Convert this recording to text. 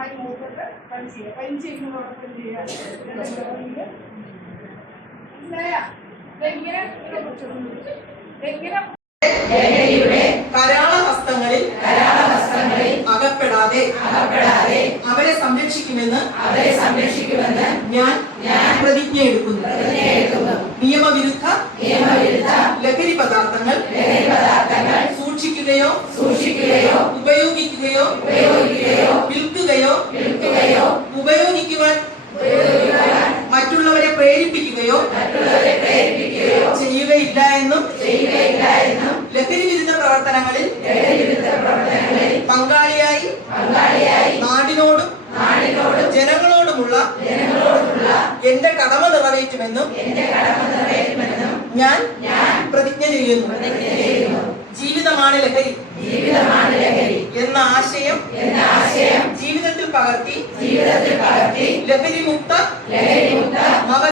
പൂർണമായി മൂക്കിട്ട് പഞ്ച് ചെയ്യുക പഞ്ച് ചെയ്യുന്നതോടൊപ്പം ചെയ്യുക മനസ്സിലായോ? ഇങ്ങനെ അകപ്പെടാതെ അവരെ സംരക്ഷിക്കുമെന്ന് അവരെ സംരക്ഷിക്കുമെന്ന് ഞാൻ പ്രതിജ്ഞ എടുക്കുന്നു. നിയമവിരുദ്ധ നിയമവിരുദ്ധ ലഹരി പദാർത്ഥങ്ങൾ ലഹരി പദാർത്ഥങ്ങൾ സൂക്ഷിക്കുകയോ സൂക്ഷിക്കുകയോ ഉപയോഗിക്കുകയോ ചെയ്യുകയില്ല എന്നും ചെയ്യുകയില്ല എന്നും ലഹരി വിരുദ്ധ പ്രവർത്തനങ്ങളിൽ ലഹരി വിരുദ്ധ പ്രവർത്തനങ്ങളിൽ പങ്കാളിയായി പങ്കാളിയായി നാടിനോടും നാടിനോടും ജനങ്ങളോടുമുള്ള ജനങ്ങളോടുമുള്ള എന്റെ കടമ നിറവേറ്റുമെന്നും എന്റെ കടമ നിറവേറ്റുമെന്നും ഞാൻ ഞാൻ പ്രതിജ്ഞ ചെയ്യുന്നു. ജീവിതമാണ് ലഹരി ജീവിതമാണ് ലഹരി എന്ന ആശയം എന്ന ആശയം ജീവിതത്തിൽ പകർത്തി ജീവിതത്തിൽ പകർത്തി ലഹരി മുക്ത ലഹരി